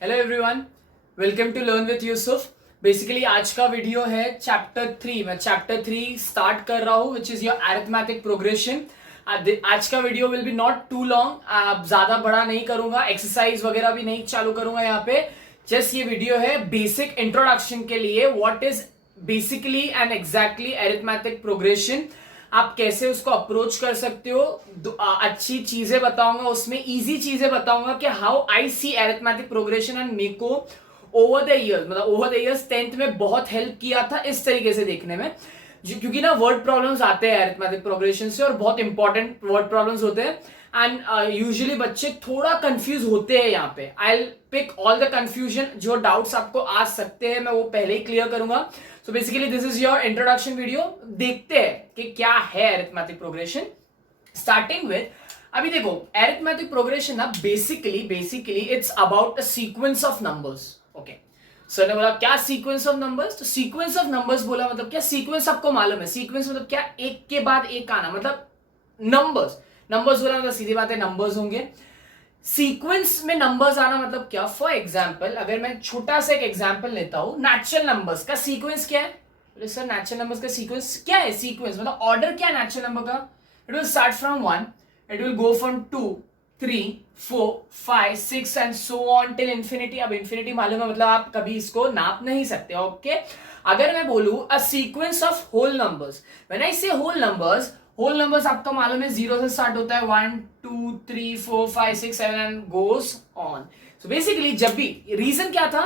Hello everyone, welcome to learn with Yusuf. Basically आज का video है चैप्टर 3। मैं चैप्टर 3 स्टार्ट कर रहा हूँ which is your arithmetic progression. आज का video will be not too long, ज्यादा बड़ा नहीं करूंगा, एक्सरसाइज वगैरह भी नहीं चालू करूंगा यहाँ पे। जस्ट ये वीडियो है बेसिक इंट्रोडक्शन के लिए, what is basically and exactly arithmetic progression, आप कैसे उसको अप्रोच कर सकते हो। अच्छी चीजें बताऊंगा, उसमें इजी चीजें बताऊंगा कि how I see arithmetic progression and मेरे को ओवर द इयर्स, मतलब ओवर द इयर्स 10th में बहुत हेल्प किया था इस तरीके से देखने में। क्योंकि ना वर्ड प्रॉब्लम्स आते हैं अरिथमेटिक प्रोग्रेशन से और बहुत इंपॉर्टेंट वर्ड प्रॉब्लम्स होते हैं एंड यूजुअली बच्चे थोड़ा कंफ्यूज होते हैं यहाँ पे। I pick all the confusion, जो डाउट्स आपको आ सकते हैं मैं वो पहले ही क्लियर करूंगा। So basically this is your introduction video. देखते हैं कि क्या है अरिथमेटिक प्रोग्रेशन। स्टार्टिंग विद, अभी देखो अरिथमेटिक प्रोग्रेशन ना basically it's about a sequence of numbers. Okay, sir ने बोला क्या सीक्वेंस ऑफ नंबर्स, तो सीक्वेंस ऑफ नंबर्स बोला मतलब क्या, सीक्वेंस आपको मालूम है, सीक्वेंस मतलब क्या, एक के बाद एक आना, मतलब नंबर्स। नंबर्स बोला मतलब सीधी बात है नंबर्स होंगे। सीक्वेंस में नंबर्स आना मतलब क्या, फॉर एग्जाम्पल अगर मैं छोटा सा एक एग्जाम्पल लेता हूं, नेचुरल नंबर्स का सीक्वेंस क्या है। बोले सर नेचुरल नंबर्स का सीक्वेंस क्या है, सीक्वेंस मतलब ऑर्डर क्या है नेचुरल नंबर का। It will start from 1, it will go from 2, 3, 4, 5, 6 and so on till infinity. अब इंफिनिटी मालूम है मतलब आप कभी इसको नाप नहीं सकते। ओके, अगर मैं बोलूं a sequence of whole numbers, when I say whole numbers आपका मालूम है जीरो से स्टार्ट होता है, 1 2 3 4 5 6 7 and goes on. So basically जब भी रीजन क्या था,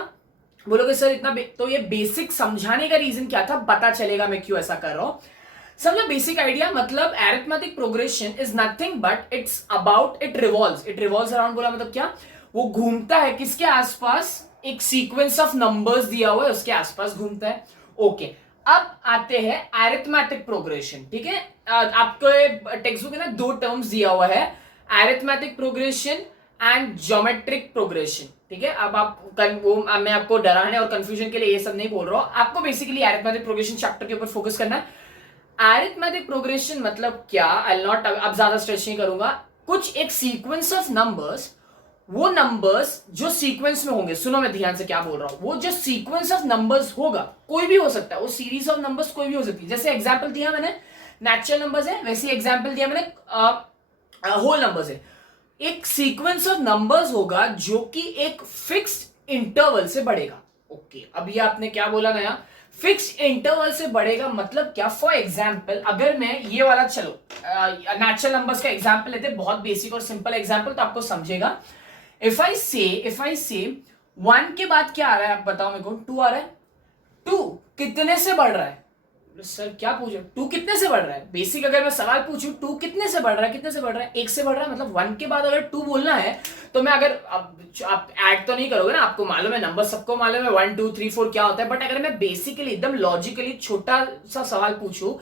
बोलोगे सर इतना तो ये बेसिक समझाने का रीजन क्या था, पता चलेगा मैं क्यों ऐसा कर रहा हूं। समझो बेसिक आइडिया, मतलब arithmetic progression is nothing but it's about, it revolves around, बोला मतलब क्या, वो घूमता है किसके आसपास, एक सीक्वेंस ऑफ नंबर्स दिया हुआ है उसके आसपास घूमता है। ओके, अब आते हैं अरिथमेटिक प्रोग्रेशन। ठीक है, आपको टेक्स्ट बुक में ना दो टर्म्स दिया हुआ है, arithmetic progression and geometric progression. ठीक है, अब मैं आपको डराने और कंफ्यूजन के लिए ये सब नहीं बोल रहा हूं, आपको बेसिकली अरिथमेटिक प्रोग्रेशन चैप्टर के ऊपर फोकस करना है। अरिथमेटिक प्रोग्रेशन मतलब क्या, आई नॉट, अब ज्यादा स्ट्रेच नहीं करूंगा, कुछ एक सीक्वेंस ऑफ नंबर्स, वो नंबर्स जो सीक्वेंस में होंगे, सुनो मैं ध्यान से क्या बोल रहा हूं, वो जो सीक्वेंस ऑफ नंबर्स होगा कोई भी हो सकता है, वो सीरीज ऑफ नंबर्स कोई भी हो सकती है। जैसे एग्जांपल दिया मैंने नेचुरल नंबर्स है, वैसे एग्जांपल दिया मैंने होल नंबर्स है। एक सीक्वेंस ऑफ नंबर्स होगा जो कि एक फिक्स्ड इंटरवल से बढ़ेगा। ओके, अब ये आपने क्या बोला नया, फिक्स्ड इंटरवल से बढ़ेगा मतलब क्या, फॉर एग्जांपल अगर मैं ये वाला, चलो नेचुरल नंबर्स का एग्जांपल लेते, बहुत बेसिक और सिंपल एग्जांपल तो आपको समझेगा। इफ आई से 1 के बाद क्या आ रहा है, आप बताओ मेरे को, 2 आ रहा है। 2 कितने से बढ़ रहा है, सर क्या पूछे, 2 कितने से बढ़ रहा है, बेसिक अगर मैं सवाल पूछूं 2 कितने से बढ़ रहा है, कितने से बढ़ रहा है, 1 से बढ़ रहा है, मतलब 1 के बाद अगर 2 बोलना है तो मैं अगर, अब आप ऐड तो नहीं करोगे ना, आपको मालूम है नंबर, सबको मालूम है 1 2 3 4 क्या होता है, बट अगर मैं बेसिकली एकदम लॉजिकली छोटा सा सवाल पूछूं,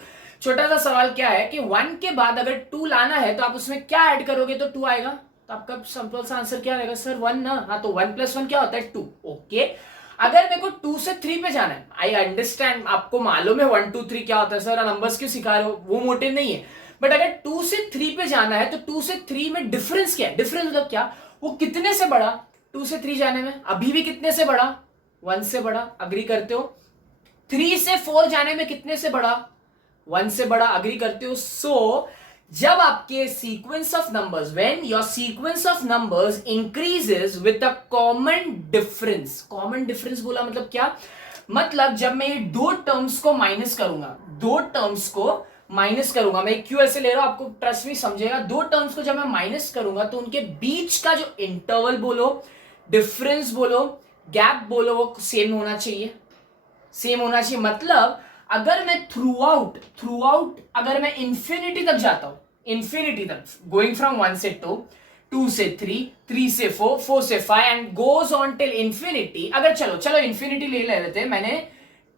छोटा सा सवाल क्या है कि 1 के बाद अगर 2 लाना है तो आप उसमें क्या ऐड करोगे तो 2 आएगा, तो आपका सिंपल सा आंसर क्या रहेगा, सर 1 ना, हाँ तो 1 + 1 क्या होता है 2। ओके, अगर मेरे को 2 से 3 पे जाना है, आई अंडरस्टैंड, आपको मालूम है 1 2 3 क्या होता है, सर नंबर्स क्यों सिखा रहे हो, वो मोटिव नहीं है, बट अगर 2 से 3 पे जाना है तो 2 से 3 में डिफरेंस क्या है, डिफरेंस मतलब क्या, वो कितने से बढ़ा 2 से 3 जाने में, अभी भी कितने से बढ़ा, 1 से बढ़ा, अग्री करते हो। 3 से 4 जाने में कितने से बढ़ा, 1 से बढ़ा, अग्री करते हो। सो जब आपके sequence of numbers, when your sequence of numbers increases with a common difference, common difference बोला मतलब क्या, मतलब जब मैं ये दो टर्म्स को माइनस करूंगा, दो टर्म्स को माइनस करूंगा, मैं क्यों ऐसे ले रहा हूं आपको ट्रस्ट में समझेगा, दो टर्म्स को जब मैं माइनस करूंगा तो उनके बीच का जो इंटरवल बोलो, डिफरेंस बोलो, गैप बोलो, वो सेम होना चाहिए, सेम होना चाहिए। मतलब अगर मैं थ्रू आउट अगर मैं इंफिनिटी तक जाता हूं, इंफिनिटी तक, गोइंग फ्रॉम 1 से 2, 2 से 3, 3 से 4, 4 से 5 and goes on till infinity, अगर चलो इंफिनिटी ले लेते हैं, मैंने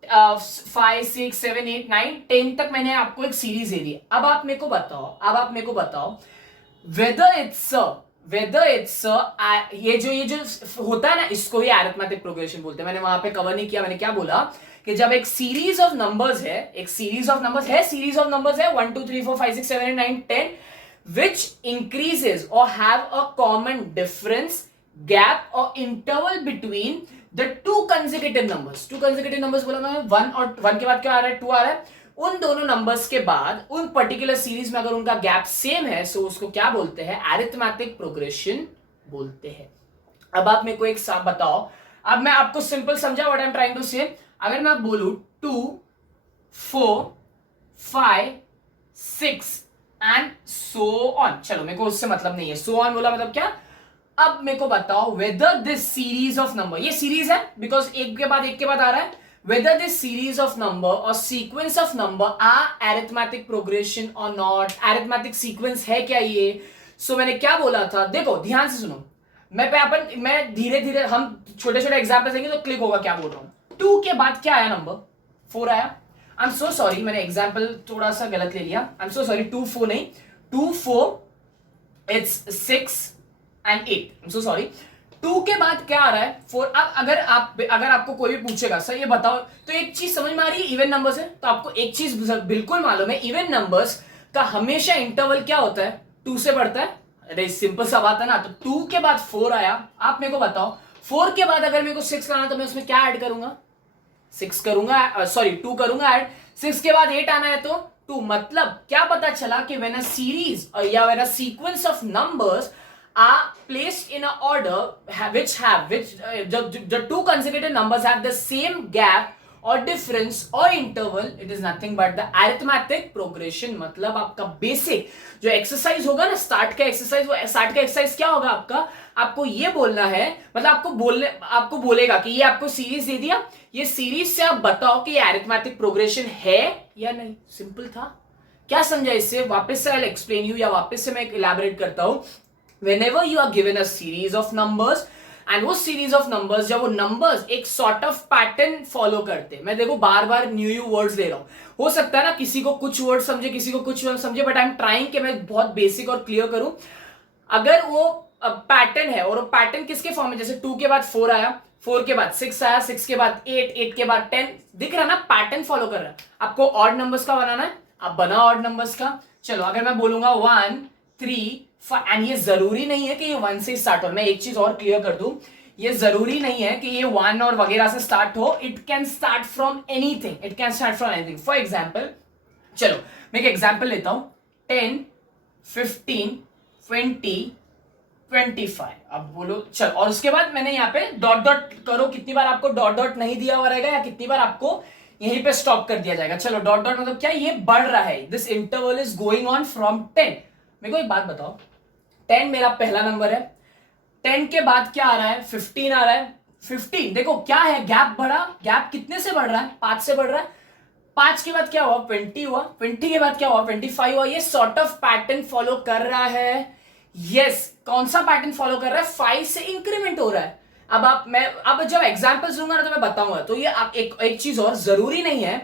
5 6 7 8 9 10 तक मैंने आपको एक सीरीज दे दी। अब आप मेरे को बताओ वेदर इट्स ये जो होता है ना, इसको ही अरिथमेटिक प्रोग्रेशन बोलते हैं। मैंने वहां पे कवर नहीं किया, मैंने क्या बोला कि जब एक सीरीज ऑफ नंबर्स है, सीरीज ऑफ नंबर्स है 1 2 3 4 5 6 7 8 9 10 which increases or have a common difference gap और interval between the two consecutive numbers. Two consecutive numbers बोला मैं, वन और वन के बाद क्या आ रहा है, टू आ रहा है। उन दोनों नंबर्स के बाद उन पर्टिकुलर सीरीज में अगर उनका गैप सेम है सो उसको क्या बोलते हैं, अरिथमेटिक प्रोग्रेशन बोलते हैं। अब आप मेरे को एक साथ बताओ, अब मैं आपको सिंपल समझा what I am trying to say. अगर मैं बोलूं 2 4 5 6 एंड सो ऑन, चलो मेरे को उससे मतलब नहीं है, सो ऑन बोला मतलब क्या। अब मेरे को बताओ whether this series of number, ये सीरीज है बिकॉज एक के बाद एक के बाद आ रहा है, whether this series of number or sequence of number are arithmetic progression or not, arithmetic sequence है क्या ये। सो मैंने क्या बोला था, देखो ध्यान से सुनो, मैं धीरे धीरे हम छोटे छोटे एग्जाम्पल देंगे तो क्लिक होगा क्या बोल रहा हूं। 2 के बाद क्या आया, नंबर 4 आया। आई एम सो सॉरी, मैंने एग्जाम्पल थोड़ा सा गलत ले लिया, आई एम सो सॉरी। 2 4 नहीं, 2 4 it's 6 and 8, I am so sorry. 2 के बाद क्या आ रहा है, 4। अब अगर आपको कोई भी पूछेगा सर ये बताओ, तो एक चीज समझ में आ रही है, इवन नंबर्स है तो आपको एक चीज बिल्कुल मालूम है, इवन नंबर्स का हमेशा इंटरवल क्या होता है, 2 से बढ़ता है। अरे सिंपल सा बात है ना। तो 2 के बाद 4 आया, आप मेरे को बताओ 4 के बाद अगर मेरे को 6 लाना तो मैं उसमें क्या ऐड करूंगा, 6 करूंगा, सॉरी 2 करूंगा ऐड। 6 के बाद 8 आना है तो 2, मतलब क्या पता चला कि व्हेन अ सीरीज या when a sequence of numbers are placed in a order which the two consecutive numbers have the same gap or difference or interval, it is nothing but the arithmetic progression। मतलब आपका basic जो exercise होगा ना, start का exercise, वो start का exercise क्या होगा आपका, आपको ये बोलना है, मतलब आपको बोलेगा कि ये आपको सीरीज दे दिया, ये सीरीज से आप बताओ कि ये अरिथमेटिक प्रोग्रेशन है या नहीं। सिंपल था, क्या समझा इससे, वापस से आई विल एक्सप्लेन यू, या वापस से मैं इलैबोरेट करता हूं। Whenever you are given a series of numbers and वो series of numbers, जब वो numbers एक sort of pattern follow करते हैं, मैं देखो बार बार new words ले रहा हूँ, हो सकता है ना किसी को कुछ वर्ड समझे किसी को कुछ वर्ड समझे, बट आई एम ट्राइंग कि मैं बहुत बेसिक और क्लियर करूं। अगर वो पैटर्न है और वो पैटर्न किसके फॉर्म में, जैसे 2 के बाद 4 आया, 4 के बाद 6 आया, 6 के बाद 8, 8 के बाद 10, दिख रहा ना पैटर्न फॉलो कर रहा है। आपको ऑड नंबर्स का बनाना है, आप बना ऑड नंबर्स का। चलो अगर मैं बोलूंगा 1 3 एंड ये जरूरी नहीं है कि ये 1 से स्टार्ट हो, मैं एक चीज और क्लियर कर दूं, ये जरूरी नहीं है कि ये 1 और वगैरह से स्टार्ट हो, it can start from anything, it can start from anything. For example, चलो मैं एक एग्जांपल लेता हूं, 10 15 20 25। अब बोलो चल, और उसके बाद मैंने यहाँ पे डॉट डॉट करो, कितनी बार आपको डॉट डॉट नहीं दिया हुआ रहेगा या कितनी बार आपको यहीं पे स्टॉप कर दिया जाएगा। चलो डॉट डॉट मतलब क्या, ये बढ़ रहा है, this interval is going on from 10। मेरे को एक बात बताओ, 10 मेरा पहला नंबर है, 10 के बाद क्या आ रहा है, 15 आ रहा है। 15 देखो क्या है, गैप बढ़ा, गैप कितने से बढ़ रहा है, 5 से बढ़ रहा है। 5 के बाद क्या हुआ, 20 हुआ, 20 के बाद क्या हुआ, 25 हुआ। ये सॉर्ट ऑफ पैटर्न फॉलो कर रहा है। यस, कौन सा पैटर्न फॉलो कर रहा है, 5 से इंक्रीमेंट हो रहा है। अब जब एग्जांपल्स दूंगा ना तो मैं बताऊंगा। तो ये आप एक चीज और, जरूरी नहीं है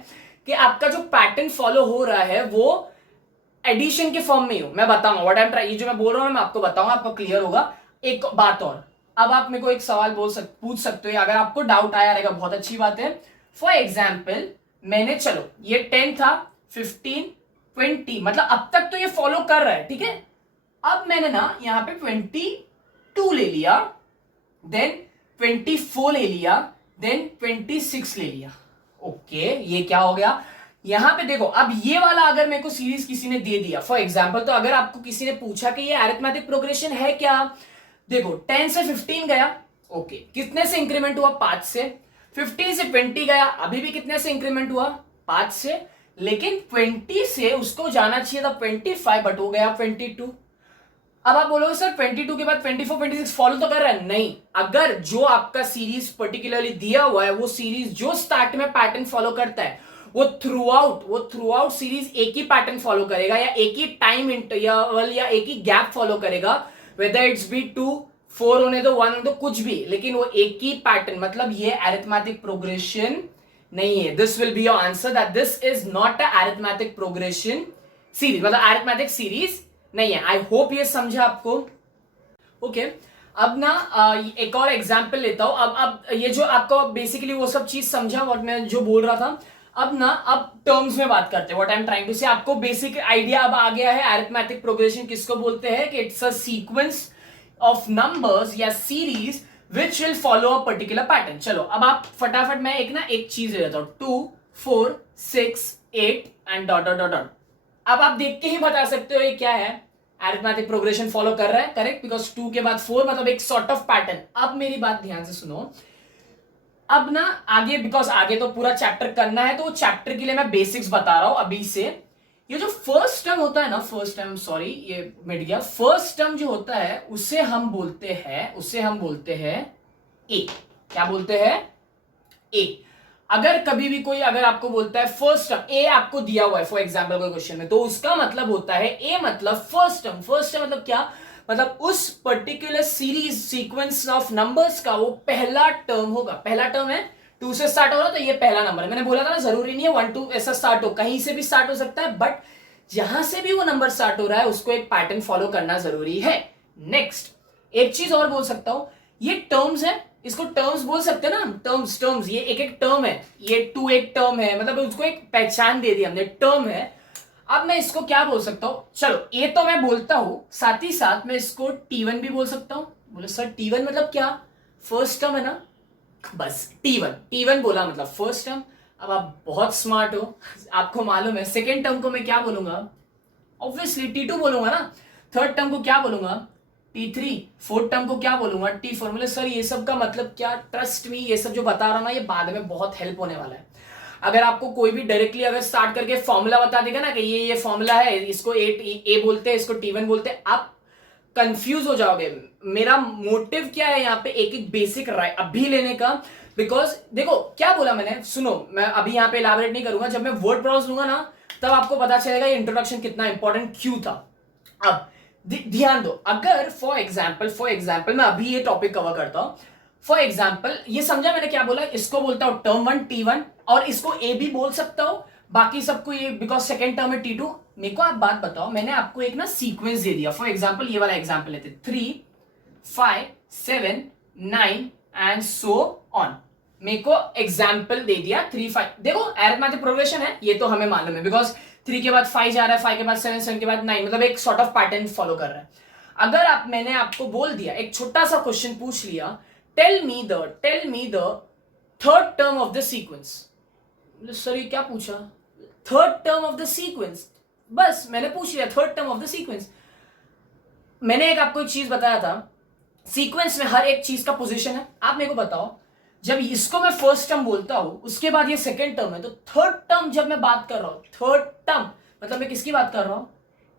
कि आपका जो पैटर्न फॉलो हो रहा है वो एडिशन के फॉर्म में ही हो, मैं बताऊंगा व्हाट आई एम ट्राइंग, ये जो मैं बोल रहा हूं मैं आपको बताऊंगा, आपको क्लियर होगा। एक बात और, अब आप मेरे को एक सवाल पूछ सकते हो, अगर आपको डाउट आया रहेगा बहुत अच्छी बात है। फॉर एग्जाम्पल मैंने, चलो ये 10 था, 15 20, मतलब अब तक तो ये फॉलो कर रहा है, ठीक है। अब मैंने ना यहाँ पे 22 ले लिया, देन 24 ले लिया, देन 26 ले लिया। ओके, ये क्या हो गया, यहां पे देखो। अब ये वाला अगर मेरे को सीरीज किसी ने दे दिया फॉर एग्जांपल, तो अगर आपको किसी ने पूछा कि ये अरिथमेटिक प्रोग्रेशन है क्या, देखो 10 से 15 गया, ओके, कितने से इंक्रीमेंट हुआ, 5 से। 15 से 20 गया, अभी भी कितने से इंक्रीमेंट हुआ, 5 से। लेकिन 20 से उसको जाना चाहिए था 25, बट हो गया 22। अब आप बोलोगे सर 22 के बाद 24 26 फॉलो तो कर रहा है, नहीं। अगर जो आपका सीरीज पर्टिकुलरली दिया हुआ है, वो सीरीज जो स्टार्ट में पैटर्न फॉलो करता है, वो थ्रू आउट सीरीज एक ही पैटर्न फॉलो करेगा, या एक ही टाइम इंटरवल या एक ही गैप फॉलो करेगा, वेदर इट्स बी 2 4 होने दो, 1 होने दो, कुछ भी, लेकिन वो एक ही पैटर्न, मतलब ये अरिथमेटिक प्रोग्रेशन नहीं है। This will be your answer, that this is not a arithmetic progression series, मतलब अरिथमेटिक सीरीज नहीं है। आई होप ये समझा आपको। ओके, अब ना एक और एग्जाम्पल लेता हूं। अब ये जो आपको बेसिकली वो सब चीज समझा, और मैं जो बोल रहा था, अब टर्म्स में बात करते हैं, what I am trying to say. आपको बेसिक आइडिया अब आ गया है अरिथमेटिक प्रोग्रेशन किसको बोलते हैं, कि it's a sequence of numbers या series which will follow a particular pattern. चलो अब आप फटाफट मैं एक चीज ले लेता हूं, 2 4 6 8 and dot dot dot dot. अब आप देख के ही बता सकते हो ये क्या है, अरिथमेटिक प्रोग्रेशन फॉलो कर रहा है, करेक्ट, बिकॉज 2 के बाद 4 मतलब एक सॉर्ट ऑफ पैटर्न। अब मेरी बात ध्यान से सुनो, अब ना आगे, बिकॉज आगे तो पूरा चैप्टर करना है, तो वो चैप्टर के लिए मैं बेसिक्स बता रहा हूं अभी से। ये जो फर्स्ट टर्म होता है ना, फर्स्ट टर्म, सॉरी ये मिट गया, फर्स्ट टर्म जो होता है उसे हम बोलते हैं ए। क्या बोलते हैं? ए। अगर कभी भी कोई अगर आपको बोलता है फर्स्ट टर्म, ए आपको दिया हुआ है फॉर एग्जांपल कोई क्वेश्चन में, तो उसका मतलब होता है ए मतलब फर्स्ट टर्म। फर्स्ट टर्म मतलब क्या? मतलब उस particular series sequence of numbers का वो पहला टर्म होगा। पहला टर्म है 2 से स्टार्ट हो रहा, तो ये पहला नंबर है। मैंने बोला था ना, जरूरी नहीं है 1 2 ऐसा स्टार्ट हो, कहीं से भी स्टार्ट हो सकता है, बट जहां से भी वो नंबर स्टार्ट हो रहा है उसको एक पैटर्न फॉलो करना जरूरी है। नेक्स्ट एक चीज और बोल सकता हूं, ये टर्म्स है, इसको टर्म्स बोल सकते हैं ना, टर्म्स ये एक एक टर्म है, ये 2 एक टर्म है, मतलब उसको एक पहचान दे दी हमने, टर्म है। अब मैं इसको क्या बोल सकता हूं, चलो ये तो मैं बोलता हूं, साथ ही साथ मैं इसको T1 भी बोल सकता हूं। बोले सर T1 मतलब क्या? फर्स्ट टर्म है ना, बस T1 बोला मतलब फर्स्ट टर्म। अब आप बहुत स्मार्ट हो, आपको मालूम है सेकेंड टर्म को मैं क्या बोलूंगा, ऑब्वियसली T2 बोलूंगा ना। थर्ड टर्म को क्या बोलूंगा? T3। फोर्थ टर्म को क्या बोलूंगा? T4। मतलब सर ये सब का मतलब क्या? ट्रस्ट मी, ये सब जो बता रहा हूं ना, ये बाद में बहुत हेल्प होने वाला है। अगर आपको कोई भी डायरेक्टली अगर स्टार्ट करके फॉर्मूला बता देगा ना कि ये फॉर्मूला है, इसको ए बोलते हैं, इसको T1 बोलते हैं, आप कंफ्यूज हो जाओगे। मेरा मोटिव क्या है यहाँ पे एक एक बेसिक अभी लेने का, बिकॉज देखो क्या बोला मैंने, सुनो मैं अभी यहाँ पे इलाबोरेट नहीं करूंगा, जब मैं वर्ड प्रॉब्लम्स लूंगा ना तब आपको पता चलेगा ये इंट्रोडक्शन कितना इंपॉर्टेंट क्यों था। अब ध्यान दो, अगर फॉर एग्जाम्पल मैं अभी ये टॉपिक कवर करता हूं, फॉर एग्जाम्पल ये समझा मैंने क्या बोला, इसको बोलता हूं टर्म 1 T1 और इसको ए भी बोल सकता हूं, बाकी सबको ये बिकॉज सेकेंड टर्म है T2। मेरे को आप बात बताओ, मैंने आपको एक ना सीक्वेंस दे दिया, फॉर एग्जाम्पल ये वाला एग्जाम्पल लेते 3 5 7 9 एंड सो ऑन। मेरे को एग्जाम्पल दे दिया 3 5, देखो अरिथमेटिक प्रोग्रेशन है ये तो हमें मालूम है, बिकॉज 3 के बाद 5 जा रहा है, 5 के बाद 7 7 के बाद 9, मतलब एक सॉर्ट ऑफ पैटर्न फॉलो कर रहा है। अगर मैंने आपको बोल दिया, एक छोटा सा क्वेश्चन पूछ लिया, tell me the third term of the sequence. Sir ये क्या पूछा? Third term of the sequence, बस मैंने पूछ लिया third term of the sequence. मैंने आपको एक चीज बताया था, सीक्वेंस में हर एक चीज का पोजीशन है। आप मेरे को बताओ, जब इसको मैं फर्स्ट टर्म बोलता हूं, उसके बाद ये सेकंड टर्म है, तो थर्ड टर्म जब मैं बात कर रहा हूं, थर्ड टर्म मतलब मैं किसकी बात कर रहा हूं?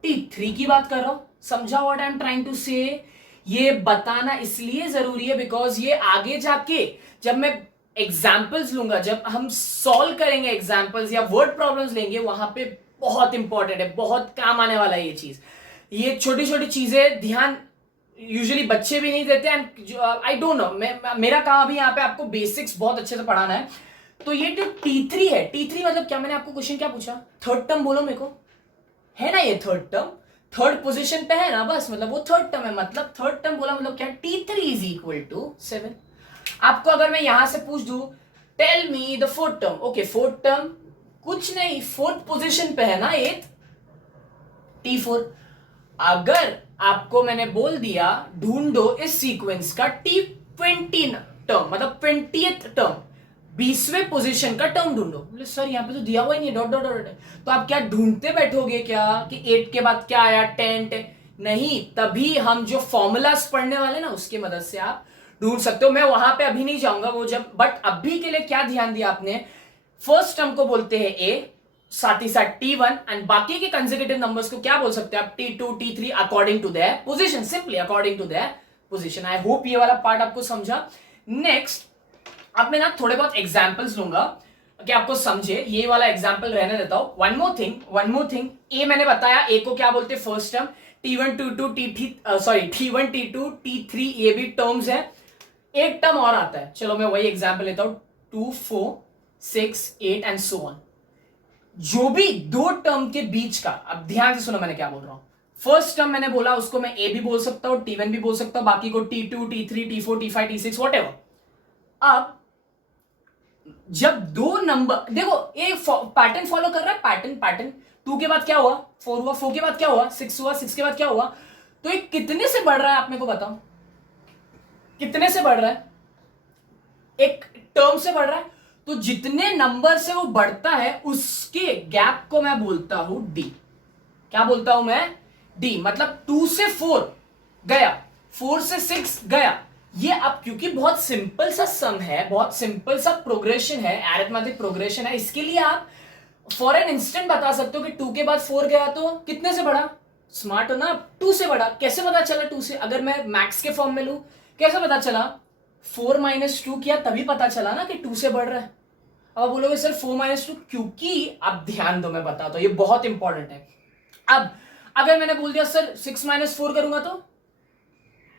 T3 की बात कर रहा हूं। समझा what I am trying to say? ये बताना इसलिए जरूरी है बिकॉज ये आगे जाके जब मैं एग्जाम्पल्स लूंगा, जब हम सॉल्व करेंगे एग्जाम्पल्स या वर्ड प्रॉब्लम्स लेंगे, वहां पे बहुत इंपॉर्टेंट है, बहुत काम आने वाला है ये चीज। ये छोटी छोटी चीजें ध्यान यूजुअली बच्चे भी नहीं देते, एंड आई डोंट नो, मेरा काम अभी यहाँ पे आपको बेसिक्स बहुत अच्छे से पढ़ाना है। तो ये जो T3 है, T3 मतलब क्या? मैंने आपको क्वेश्चन क्या पूछा? थर्ड टर्म बोलो मेरे को, है ना ये थर्ड टर्म, थर्ड पोजीशन पे है ना, बस मतलब वो थर्ड टर्म है। मतलब थर्ड टर्म बोला मतलब क्या? T3 is equal to 7। आपको अगर मैं यहां से पूछ दूं tell me the fourth term, okay fourth term कुछ नहीं, फोर्थ पोजीशन पे है ना एथ, T4। अगर आपको मैंने बोल दिया ढूंढो इस सीक्वेंस का T20 टर्म, मतलब 20th टर्म, 20वें पोजीशन का टर्म ढूंढो। बोले सर यहाँ पे तो दिया हुआ ही नहीं, डॉट डॉट डॉट, तो आप क्या ढूंढते बैठोगे क्या कि 8 के बाद क्या आया 10? नहीं, तभी हम जो फॉर्मूलाज पढ़ने वाले ना उसकी मदद से आप ढूंढ सकते हो। मैं वहां पे अभी नहीं जाऊंगा वो जब, बट अभी के लिए क्या ध्यान दिया आपने, फर्स्ट टर्म को बोलते हैं ए, साथ ही साथ T1, एंड बाकी के कंसेक्यूटिव नंबर्स को क्या बोल सकते हैं आप? T2 T3 according to their position, simply according to their position. I hope ये वाला पार्ट आपको समझा। नेक्स्ट अब मैं ना थोड़े बहुत एग्जांपल्स लूंगा कि आपको समझे, ये वाला एग्जांपल रहने देता हूं। वन मोर थिंग, ए मैंने बताया, ए को क्या बोलते हैं? First term. T1 T2 T1 T2 T3 ये भी टर्म्स है। एक टर्म और आता है, चलो मैं वही एग्जांपल लेता हूं, 2 4 6 8 एंड सो ऑन। जो भी दो टर्म के बीच का, अब ध्यान से सुनो मैंने क्या बोल रहा हूं। फर्स्ट टर्म मैंने बोला उसको मैं ए भी बोल सकता हूं, T1 भी बोल सकता हूं, बाकी को T2 T3 T4 T5 T6 whatever. अब जब दो नंबर, देखो ये पैटर्न फॉलो कर रहा है, पैटर्न 2 के बाद क्या हुआ? 4 हुआ, 4 के बाद क्या हुआ? 6 हुआ, 6 के बाद क्या हुआ? तो ये कितने से बढ़ रहा है आप मेरे को बताओ? कितने से बढ़ रहा है? एक टर्म से बढ़ रहा है। तो जितने नंबर से वो बढ़ता है उसके गैप को मैं बोलता हूं डी। क्या बोलता हूं मैं? डी। मतलब 2 से 4 गया, 4 से 6 गया। ये अब क्योंकि बहुत सिंपल सा सम है, बहुत सिंपल सा प्रोग्रेशन है, अरिथमेटिक प्रोग्रेशन है, इसके लिए आप फॉर एन इंस्टेंट बता सकते हो कि 2 के बाद 4 गया तो कितने से बढ़ा? स्मार्ट हो ना? 2 से बढ़ा। कैसे पता चला 2 से? अगर मैं मैक्स के फॉर्म में लूं, कैसे पता चला? 4 माइनस 2 किया तभी पता चला ना कि 2 से बढ़ रहा है। अब आप बोलोगे सर 4 माइनस 2 क्योंकि, अब ध्यान दो मैं बताता हूं, ये बहुत इंपॉर्टेंट है। अब अगर मैंने बोल दिया सर 6 माइनस 4 करूंगा तो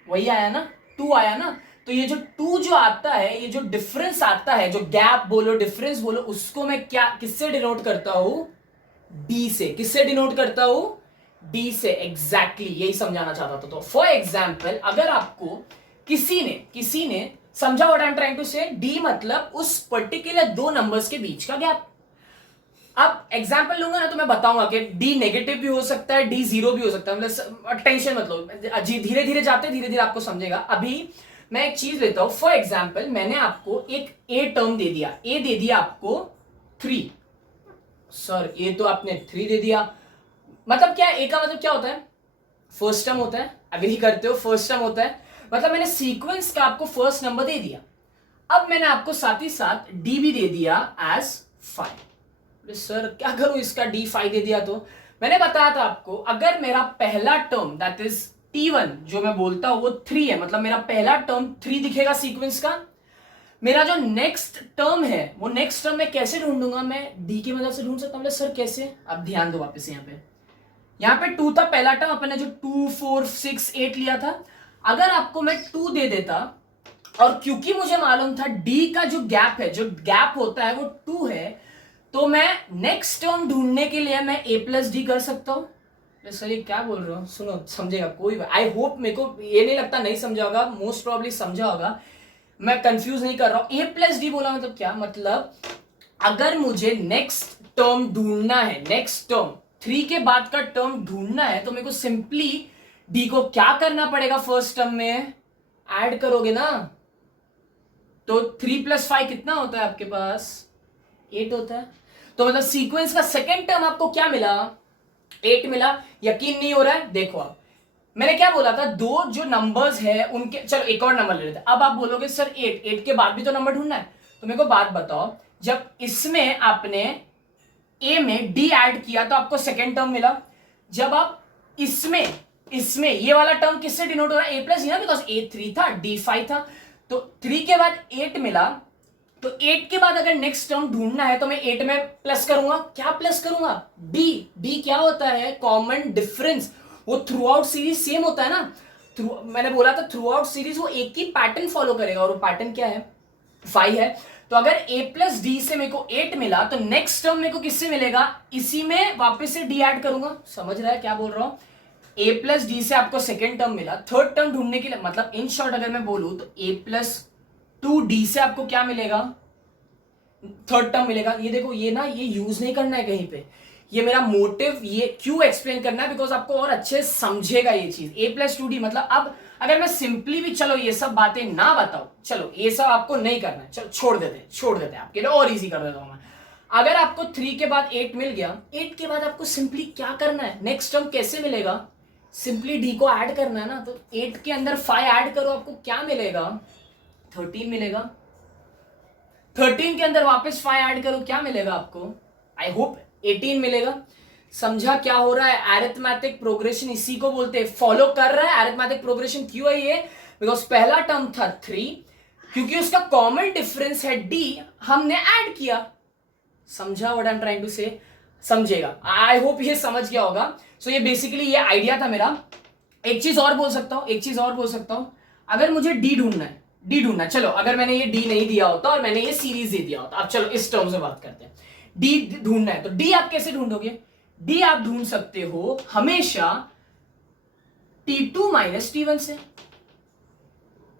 वही आया ना, 2 आया ना। तो ये जो 2 जो आता है, ये जो डिफरेंस आता है, जो गैप बोलो डिफरेंस बोलो, उसको मैं क्या किससे डिनोट करता हूं? डी से। किससे डिनोट करता हूं? डी से। एग्जैक्टली यही समझाना चाहता था। तो फॉर एग्जाम्पल अगर आपको किसी ने समझा what I am trying to say, D मतलब उस पर्टिकुलर दो नंबर्स के बीच का गैप। अब एग्जाम्पल लूंगा ना तो मैं बताऊंगा कि डी नेगेटिव भी हो सकता है, डी जीरो भी हो सकता है। मतलब टेंशन मत लो, धीरे धीरे जाते धीरे धीरे आपको समझेगा। अभी मैं एक चीज लेता हूं। फॉर एग्जाम्पल मैंने आपको एक ए टर्म दे दिया, ए दे दिया आपको 3। सर ए तो आपने 3 दे दिया, मतलब क्या? ए का मतलब क्या होता है? फर्स्ट टर्म होता है। अग्री करते हो? फर्स्ट टर्म होता है। मतलब मैंने सीक्वेंस का आपको फर्स्ट नंबर दे दिया। अब मैंने आपको साथ ही साथ डी भी दे दिया एज 5। सर क्या करूं इसका? डी 5 दे दिया तो मैंने बताया था आपको, अगर मेरा पहला टर्म दैट इज T1 जो मैं बोलता हूं वो 3 है, मतलब मेरा पहला टर्म 3 दिखेगा सीक्वेंस का। मेरा जो नेक्स्ट टर्म है वो नेक्स्ट टर्म मैं कैसे ढूंढूंगा? मैं डी की मदद से ढूंढ सकता हूं। सर कैसे? अब ध्यान दो वापस यहाँ पे 2 था पहला टर्म, अपन ने जो 2 4 6 8 लिया था। अगर आपको मैं 2 दे देता और क्योंकि मुझे मालूम था डी का जो गैप है, जो गैप होता है वो 2 है, तो मैं नेक्स्ट टर्म ढूंढने के लिए मैं ए प्लस डी कर सकता हूं। सर ये क्या बोल रहे हो? सुनो, समझेगा कोई? आई होप, मेरे को ये नहीं लगता नहीं समझा होगा, मोस्ट प्रॉब्ली समझा होगा, मैं कंफ्यूज नहीं कर रहा हूं। ए प्लस डी बोला मतलब क्या? मतलब अगर मुझे नेक्स्ट टर्म ढूंढना है, नेक्स्ट टर्म 3 के बाद का टर्म ढूंढना है, तो मेरे को सिंपली डी को क्या करना पड़ेगा? फर्स्ट टर्म में ऐड करोगे ना, तो 3 + 5 कितना होता है आपके पास? 8 होता है। तो मतलब सीक्वेंस का सेकेंड टर्म आपको क्या मिला? 8 मिला। यकीन नहीं हो रहा है? देखो आप, मैंने क्या बोला था? दो जो नंबर्स है उनके, चलो एक और नंबर ले लेते हैं। अब आप बोलोगे सर 8 के बाद भी तो नंबर ढूंढना है। तो मेरे को बात बताओ, जब इसमें आपने ए में डी ऐड किया तो आपको सेकेंड टर्म मिला। जब आप इसमें ये वाला टर्म किससे डिनोट हो रहा है? ए प्लस, ना, बिकॉज ए 3 था, डी 5 था। तो 3 के बाद 8 मिला, तो 8 के बाद अगर नेक्स्ट टर्म ढूंढना है तो मैं 8 में प्लस करूंगा। क्या प्लस करूंगा? डी क्या होता है? Common difference. वो थ्रू आउट सीरीज सेम होता है ना। मैंने बोला था थ्रू आउट सीरीज वो एक ही पैटर्न फॉलो करेगा, और वो पैटर्न क्या है? 5 है। तो अगर a प्लस डी से मेरे को 8 मिला, तो नेक्स्ट टर्म मेरे को किससे मिलेगा? इसी में वापस से d ऐड करूंगा। समझ रहा है क्या बोल रहा हूं? a प्लस डी से आपको सेकेंड टर्म मिला, थर्ड टर्म ढूंढने के लिए, मतलब इन शॉर्ट अगर मैं बोलूं तो a प्लस 2d से आपको क्या मिलेगा? थर्ड टर्म मिलेगा। ये देखो, ये ना, ये यूज नहीं करना है कहीं पे, ये मेरा मोटिव, ये क्यों एक्सप्लेन करना है, बिकॉज आपको और अच्छे समझेगा ये चीज। a प्लस 2d मतलब, अब अगर मैं सिंपली भी, चलो ये सब बातें ना बताऊं, चलो ये सब आपको नहीं करना है, चलो छोड़ देते हैं आपके लिए, और इजी कर देता हूं मैं। अगर आपको 3 के बाद 8 मिल गया, 8 के बाद आपको सिंपली क्या करना है? नेक्स्ट टर्म कैसे मिलेगा? सिंपली डी को ऐड करना है ना। तो 8 के अंदर 5 ऐड करो, आपको क्या मिलेगा? 13 मिलेगा। 13 के अंदर वापस 5 ऐड करो, क्या मिलेगा आपको? आई होप 18 मिलेगा। समझा क्या हो रहा है? अरिथमेटिक प्रोग्रेशन इसी को बोलते हैं। फॉलो कर रहा है अरिथमेटिक प्रोग्रेशन। क्यों है ये? बिकॉज पहला टर्म था 3, क्योंकि उसका कॉमन डिफरेंस है d, हमने ऐड किया। समझा what I am trying to say? समझेगा, आई होप ये समझ गया होगा। सो ये बेसिकली ये आइडिया था मेरा। एक चीज और बोल सकता हूं, अगर मुझे डी ढूंढना है, चलो अगर मैंने ये डी नहीं दिया होता और मैंने ये सीरीज दे दिया होता, अब चलो इस टर्म से बात करते हैं। डी ढूंढना है, तो डी आप कैसे ढूंढोगे? डी आप ढूंढ सकते हो हमेशा T2 माइनस T1 से।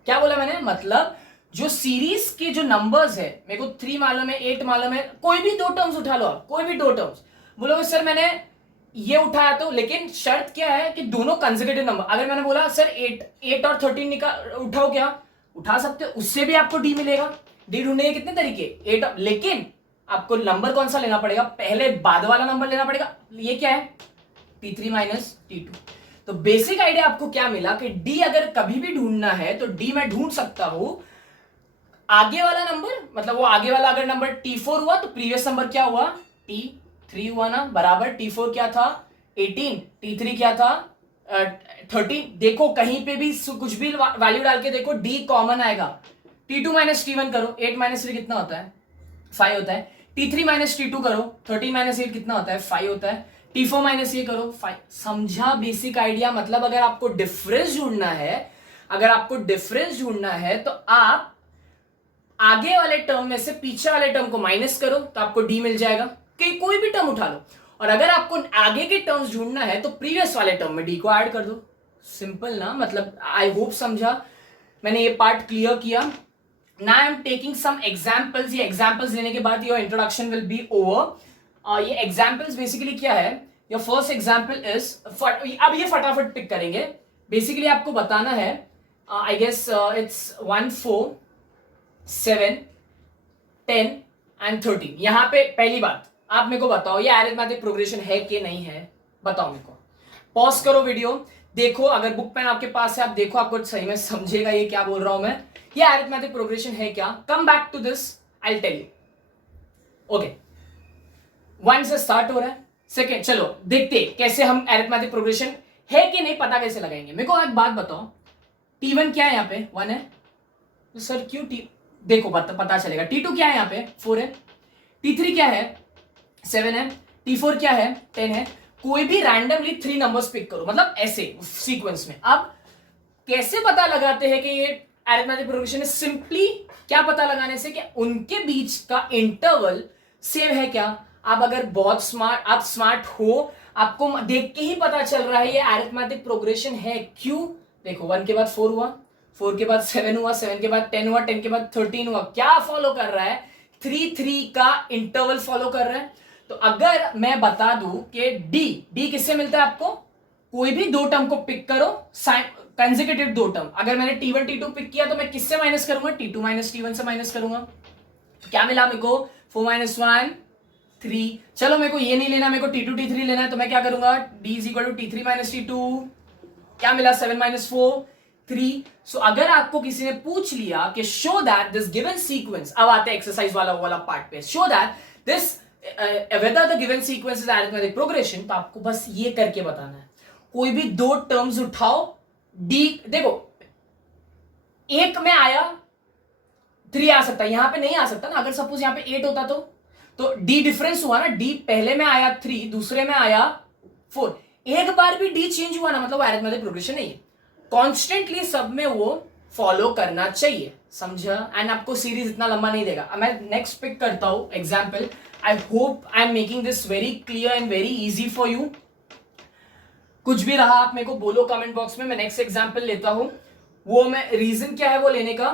क्या बोला मैंने? मतलब जो सीरीज के जो नंबर्स है, मेरे को 3 मालूम है, 8 मालूम है, कोई भी दो टर्म्स उठा लो आप, कोई भी दो टर्म्स बोलोगे सर मैंने ये उठाया, तो लेकिन शर्त क्या है कि दोनों कंसेक्यूटिव नंबर। अगर मैंने बोला सर 8 और 13 उठाओ, क्या उठा सकते हो, उससे भी आपको डी मिलेगा। डी ढूंढने के कितने तरीके, 8, लेकिन आपको नंबर कौन सा लेना पड़ेगा, पहले बाद वाला नंबर लेना पड़ेगा। ये क्या है, T3 माइनस T2। तो बेसिक आइडिया आपको क्या मिला कि डी अगर कभी भी ढूंढना है तो डी मैं ढूंढ सकता हूं आगे वाला नंबर, मतलब वो आगे वाला अगर नंबर T4 हुआ तो प्रीवियस नंबर क्या हुआ, T3 हुआ ना, बराबर T4 क्या था 18, T3 क्या था 13। देखो कहीं पे भी कुछ भी वैल्यू डाल के देखो, डी कॉमन आएगा। T2 माइनस T1 करो, 8 माइनस 3 कितना होता है, 5 होता है। T3 माइनस T2 करो, 13 माइनस 8 कितना होता है, 5 होता है। T4 माइनस ये करो, 5। समझा बेसिक आइडिया। मतलब अगर आपको डिफरेंस ढूंढना है, अगर आपको डिफरेंस ढूंढना है तो आप आगे वाले टर्म में से पीछे वाले टर्म को माइनस करो तो आपको डी मिल जाएगा, कि कोई भी टर्म उठा लो। और अगर आपको आगे के टर्म्स ढूंढना है तो प्रीवियस वाले टर्म में डी को ऐड कर दो। सिंपल ना, मतलब आई होप समझा, मैंने ये पार्ट क्लियर किया। Now I am taking some examples. ये एग्जांपल्स लेने के बाद your introduction will be over. ये एग्जांपल्स बेसिकली क्या है, योर फर्स्ट एग्जांपल इज, अब ये फटाफट पिक करेंगे। बेसिकली आपको बताना है, आई गेस इट्स 1, 4, 7, 10 एंड 13। यहां पे पहली बात आप मेरे को बताओ, ये अरिथमेटिक प्रोग्रेशन है कि नहीं है, बताओ मेरे को। पॉज करो वीडियो, देखो, अगर बुक पेन आपके पास है आप देखो, आपको सही में समझेगा ये क्या बोल रहा हूं मैं। ये अरिथमेटिक प्रोग्रेशन है क्या, come back to this, I will tell you. Okay, 1 से स्टार्ट हो रहा है, सेकेंड, चलो देखते कैसे हम अरिथमेटिक प्रोग्रेशन है कि नहीं पता कैसे लगाएंगे। मेरे को एक बात बताओ, T1 क्या है यहाँ पे, 1 है तो सर क्यों देखो पता चलेगा। T2 क्या है यहाँ पे, 4 है। T3 क्या है, 7 है। T4 क्या है, 10 है। कोई भी रैंडमली 3 नंबर्स पिक करो, मतलब ऐसे सीक्वेंस में। अब कैसे पता लगाते हैं कि ये अरिथमेटिक प्रोग्रेशन है, सिंपली क्या पता लगाने से कि उनके बीच का इंटरवल सेम है क्या। आप अगर बहुत आप स्मार्ट हो, आपको देख के ही पता चल रहा है ये अरिथमेटिक प्रोग्रेशन है। क्यों, देखो 1 के बाद 4 हुआ, 4 के बाद 7 हुआ, 7 के बाद 10 हुआ, 10 के बाद 13 हुआ। क्या फॉलो कर रहा है, 3 का इंटरवल फॉलो कर रहा है। तो अगर मैं बता दूं कि डी किससे मिलता है आपको, कोई भी 2 टर्म को पिक करो, कंसेक्यूटिव 2 टर्म। अगर मैंने T1 T2 पिक किया तो मैं किससे माइनस करूंगा, T2 माइनस T1 से माइनस करूंगा। तो क्या मिला मेरे को, 4 माइनस 1 3। चलो मेरे को ये नहीं लेना, मेरे को T2 T3 लेना है, तो मैं क्या करूंगा, D is equal to T3 minus T2। क्या मिला, 7 माइनस 4 3। सो अगर आपको किसी ने पूछ लिया कि show that this given sequence, अब आते हैं एक्सरसाइज वाला पार्ट पे, show that this whether the given sequence is arithmetic progression, तो आपको बस ये करके बताना है। कोई भी 2 टर्म्स उठाओ, डी देखो, एक में आया 3 आ सकता है, यहां पे नहीं आ सकता ना। अगर सपोज यहां पे 8 होता तो डी डिफरेंस हुआ ना, डी पहले में आया 3, दूसरे में आया 4। एक बार भी डी चेंज हुआ ना, मतलब अरिथमेटिक प्रोग्रेशन नहीं है। कॉन्स्टेंटली सब में वो फॉलो करना चाहिए, समझा। एंड आपको सीरीज इतना लंबा नहीं देगा। मैं नेक्स्ट पिक करता हूं example. I hope I am making this very clear and very easy for you. कुछ भी रहा आप मेरे को बोलो कमेंट बॉक्स में, मैं नेक्स्ट एग्जाम्पल लेता हूं। वो मैं रीजन क्या है वो लेने का,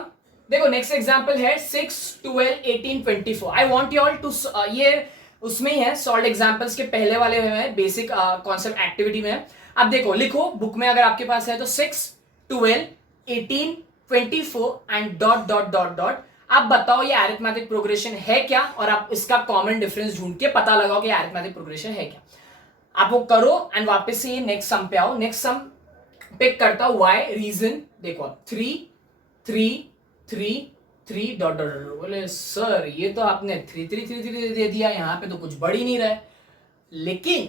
देखो नेक्स्ट एग्जाम्पल है 6, 12, 18, 24। I want you all to, ये उसमें ही है, सॉल्व एग्जाम्पल्स के पहले वाले में, बेसिक कॉन्सेप्ट एक्टिविटी में। अब देखो, लिखो बुक में अगर आपके पास है तो 6, 12, 18, 24 and dot dot dot dot. आप बताओ ये अरिथमेटिक प्रोग्रेशन है क्या, और आप इसका कॉमन डिफरेंस ढूंढ के पता लगाओ कि अरिथमेटिक प्रोग्रेशन है क्या। आप वो करो एंड वापस से ये नेक्स्ट सम पे आओ। नेक्स्ट सम पिक करता हूं, वाई रीजन देखो, 3, 3, 3, 3 डॉट डॉट डॉट। बोले सर ये तो आपने 3, 3, 3, 3 दे दिया, यहाँ पे तो कुछ बढ़ ही नहीं रहा है। लेकिन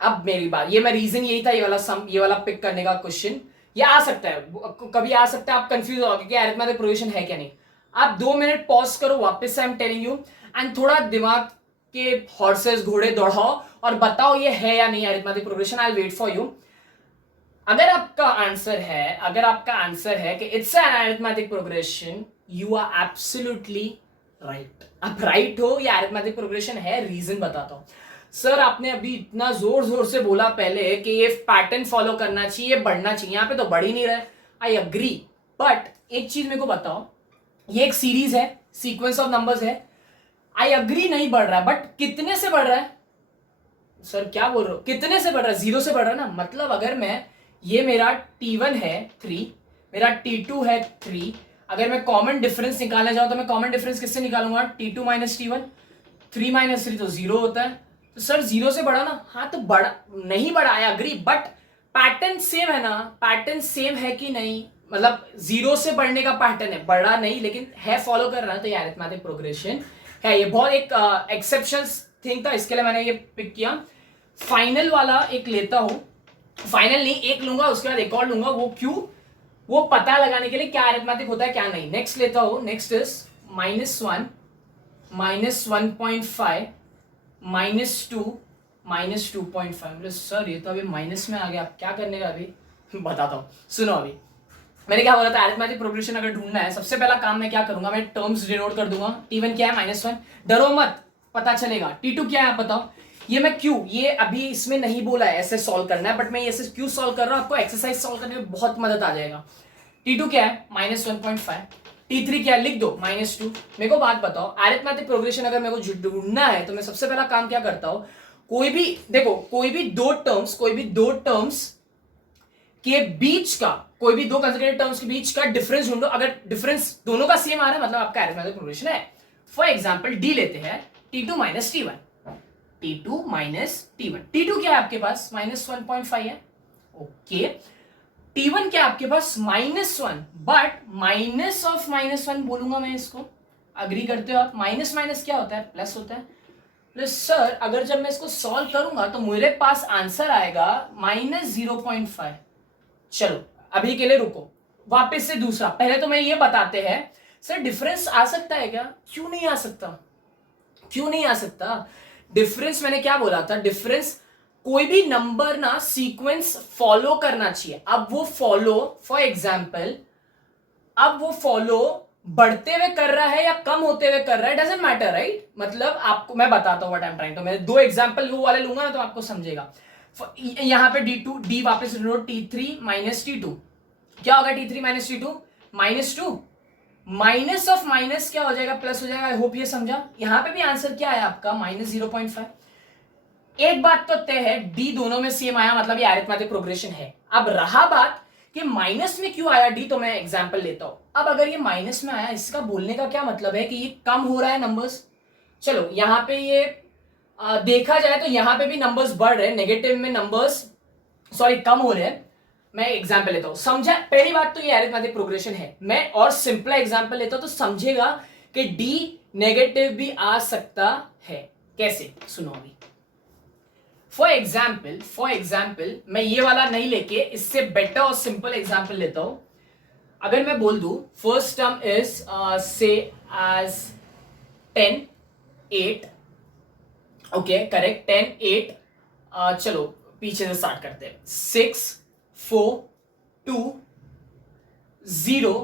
अब मेरी बात, ये मैं रीजन यही था, ये वाला सम, ये वाला पिक करने का क्वेश्चन ये आ सकता है, कभी आ सकता है। आप कंफ्यूज हो कि अरिथमेटिक प्रोग्रेशन है क्या नहीं। आप 2 मिनट पॉज करो, वापस से I am telling you, and थोड़ा दिमाग के हॉर्सेस घोड़े दौड़ाओ और बताओ ये है या नहीं arithmetic progression. I will wait for you. अगर आपका आंसर है कि it's an arithmetic progression, you are absolutely right. आप राइट हो, ये अरिथमेटिक प्रोग्रेशन है। रीजन बताता हूं। सर आपने अभी इतना जोर से बोला पहले कि ये पैटर्न फॉलो करना चाहिए, बढ़ना चाहिए, यहां पे तो बढ़ ही नहीं रहा है। आई अग्री, बट एक चीज मेरे को बताओ, ये एक सीरीज है, सीक्वेंस ऑफ नंबर्स है। आई अग्री नहीं बढ़ रहा है, बट कितने से बढ़ रहा है। सर क्या बोल रहे हो, कितने से बढ़ रहा है, 0 से बढ़ रहा है ना। मतलब अगर मैं, ये मेरा T1 है 3, मेरा T2 है 3, अगर मैं कॉमन डिफरेंस निकालना चाहूं तो मैं कॉमन डिफरेंस किससे निकालूंगा, T2 माइनस T1, 3 माइनस 3 तो 0 होता है। तो सर 0 से बड़ा ना, हाँ तो बड़ा नहीं बड़ा, I agree, but pattern same है ना, पैटर्न सेम है कि नहीं, मतलब 0 से बढ़ने का पैटर्न है, बड़ा नहीं लेकिन है, फॉलो कर रहा है, तो ये अरिथमेटिक प्रोग्रेशन है। ये बहुत एक एक्सेप्शनल थिंग था, इसके लिए मैंने ये पिक किया। फाइनल वाला एक लेता हूं, फाइनल नहीं एक लूंगा, उसके बाद एक और लूंगा, वो क्यों, वो पता लगाने के लिए क्या अरिथमेटिक होता है क्या नहीं। नेक्स्ट लेता हूं, नेक्स्ट इज -1 -1.5 -2 -2.5। सर ये तो अभी माइनस में आ गया, क्या करने का अभी बताता हूं, सुनो। अभी मैंने क्या बोला था, अरिथमेटिक प्रोग्रेशन अगर ढूंढना है, सबसे पहला काम मैं क्या करूंगा, मैं टर्म्स डिनोट कर दूंगा। T1 क्या है, -1, डरो मत, पता चलेगा। T2 क्या है आप बताओ, ये मैं क्यों, ये अभी इसमें नहीं बोला है ऐसे सॉल्व करना है, बट मैं ऐसे क्यों सॉल्व कर रहा हूं, आपको एक्सरसाइज सॉल्व करने में बहुत मदद आ जाएगा। T2 क्या है, -1.5, T3 क्या है, लिख दो -2। मेरे को बात बताओ, अरिथमेटिक प्रोग्रेशन अगर मेरे को ढूंढना है तो मैं सबसे पहला काम क्या करता हूं, कोई भी देखो, कोई भी दो टर्म्स के बीच का, कोई भी दो कंसेक्यूटिव टर्म्स के बीच का डिफरेंस ढूंढो। अगर डिफरेंस दोनों का सेम आ रहा है मतलब आपका अरिथमेटिक प्रोग्रेशन है। फॉर एग्जांपल डी लेते हैं, T2 minus T1, T2 minus T1, T2 क्या है आपके पास, -1.5 है, ओके। T1 क्या है आपके पास, -1, बट माइनस ऑफ -1 बोलूंगा मैं इसको, अग्री करते हो आप, माइनस माइनस क्या होता है, प्लस होता है। प्लस सर अगर जब मैं इसको सॉल्व करूंगा तो मेरे पास आंसर आएगा -0.5। चलो अभी के लिए रुको, वापस से दूसरा, पहले तो मैं ये बताते हैं सर डिफरेंस आ सकता है क्या, क्यों नहीं आ सकता, क्यों नहीं आ सकता। डिफरेंस मैंने क्या बोला था, डिफरेंस कोई भी नंबर ना सीक्वेंस फॉलो करना चाहिए। अब वो फॉलो, फॉर एग्जांपल अब वो फॉलो बढ़ते हुए कर रहा है या कम होते हुए कर रहा है, डजंट मैटर, राइट। मतलब आपको मैं बताता हूं व्हाट आई एम ट्राइंग, तो मैं दो एग्जांपल वो वाले लूंगा ना तो आपको समझेगा। यहां पे D वापस T3 माइनस T2, क्या होगा, T3 minus T2 -2, minus of minus क्या हो जाएगा, प्लस हो जाएगा। आई होप ये समझा। यहां पे भी आंसर क्या है आपका, -0.5। एक बात तो तय है, डी दोनों में सेम आया मतलब ये अरिथमेटिक प्रोग्रेशन है। अब रहा बात कि माइनस में क्यों आया डी, तो मैं एग्जांपल लेता हूं। अब अगर ये माइनस में आया, इसका बोलने का क्या मतलब है कि ये कम हो रहा है नंबर्स। चलो यहां पे ये देखा जाए तो यहां पे भी नंबर्स बढ़ रहे हैं, नेगेटिव में नंबर्स सॉरी कम हो रहे हैं। मैं एग्जांपल लेता हूं, समझा। पहली बात तो ये अरिथमेटिक प्रोग्रेशन है। मैं और सिंपल एग्जांपल लेता हूं तो समझेगा कि डी नेगेटिव भी आ सकता है। कैसे, सुनो अभी। फॉर एग्जाम्पल मैं ये वाला नहीं लेके इससे बेटर और सिंपल एग्जाम्पल लेता हूं। अगर मैं बोल दूं फर्स्ट टर्म इज से एज 10 8, ओके करेक्ट, 10 8, चलो पीछे से स्टार्ट करते हैं, 6 4 2 0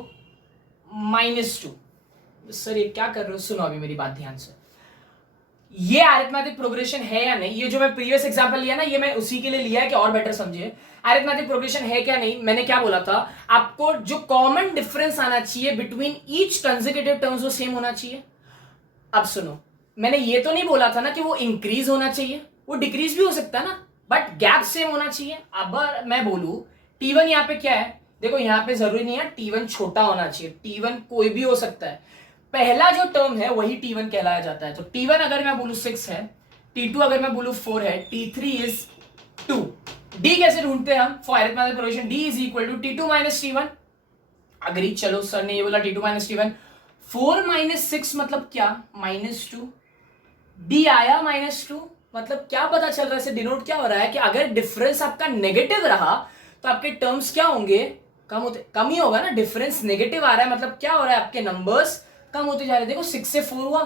-2। सर ये क्या कर रहे हो, सुनो अभी मेरी बात ध्यान से। ये अरिथमेटिक प्रोग्रेशन है या नहीं, ये जो मैं प्रीवियस एग्जांपल लिया ना, ये मैं उसी के लिए लिया है कि और बेटर समझिए अरिथमेटिक प्रोग्रेशन है क्या नहीं। मैंने क्या बोला था आपको, जो कॉमन डिफरेंस आना चाहिए बिटवीन ईच कंसेक्यूटिव टर्म्स वो सेम होना चाहिए। अब सुनो, मैंने ये तो नहीं बोला था ना कि वो इंक्रीज होना चाहिए, वो डिक्रीज भी हो सकता है ना, बट गैप सेम होना चाहिए। अब मैं बोलूं T1 यहाँ पे क्या है, देखो यहाँ पे जरूरी नहीं है T1 छोटा होना चाहिए, T1 कोई भी हो सकता है। पहला जो टर्म है वही T1 कहलाया जाता है। तो T1 अगर मैं बोलूं 6 है, T2 अगर मैं बोलूं 4 है, T3 इज 2। D कैसे ढूंढते हैं हम, for arithmetic progression D is equal to T2 minus T1। Agree, चलो सर ने ये बोला T2 माइनस T1, 4 माइनस 6 मतलब क्या, -2। D आया -2, मतलब क्या पता चल रहा है, इससे डिनोट क्या हो रहा है कि अगर डिफरेंस आपका नेगेटिव रहा तो आपके टर्म्स क्या होंगे, कम ही होगा ना। डिफरेंस नेगेटिव आ रहा है मतलब क्या हो रहा है, आपके नंबर्स कम होते जा रहे हैं। देखो 6 से 4 हुआ,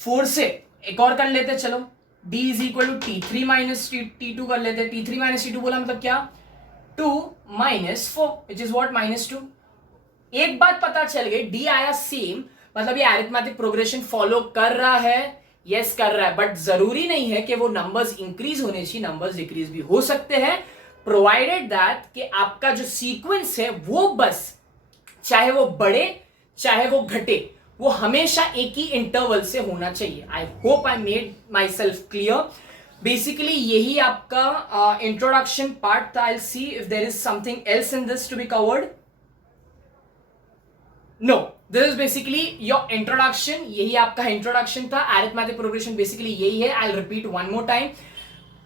4 से एक और कर लेते, चलो D is equal to T3 minus T2 कर लेते। T3 माइनस T2 बोला मतलब क्या, 2 माइनस 4 विच इज व्हाट, -2। एक बात पता चल गई, D आया सेम, मतलब ये अरिथमेटिक प्रोग्रेशन फॉलो कर रहा है, यस कर रहा है। बट जरूरी नहीं है कि वो नंबर्स इंक्रीज होने चाहिए, नंबर्स डिक्रीज भी हो सकते हैं, प्रोवाइडेड दैट कि आपका जो सीक्वेंस है वो बस चाहे वो बढ़े चाहे वो घटे, वो हमेशा एक ही इंटरवल से होना चाहिए। I hope I made myself clear. Basically यही आपका इंट्रोडक्शन पार्ट था। I see if there is something else in this to be covered. No, this is basically your introduction. यही आपका इंट्रोडक्शन था. अरिथमेटिक प्रोग्रेशन बेसिकली यही है. I will repeat one more time.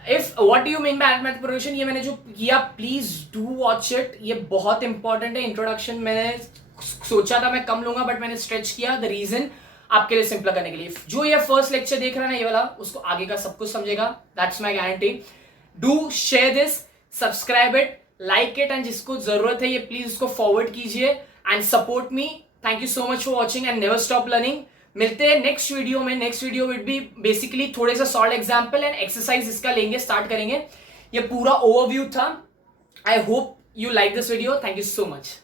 If what do you mean by arithmetic progression, ये मैंने जो किया, please do watch it. ये बहुत इंपॉर्टेंट है. इंट्रोडक्शन मैंने सोचा था मैं कम लूंगा, बट मैंने स्ट्रेच किया. द रीजन आपके लिए सिंपल करने के लिए. जो ये फर्स्ट लेक्चर देख रहा है ना, ये वाला, उसको आगे का सब कुछ समझेगा. That's my guarantee. Do share this, subscribe it, like it, and जिसको जरूरत है ये प्लीज उसको फॉरवर्ड कीजिए and support me. Thank you so much for watching and never stop learning. मिलते हैं नेक्स्ट वीडियो में. Next video will B basically थोड़े सा सॉल्व एग्जाम्पल एंड एक्सरसाइज इसका लेंगे, स्टार्ट करेंगे. ये पूरा ओवरव्यू था. I hope you like this video. Thank you so much.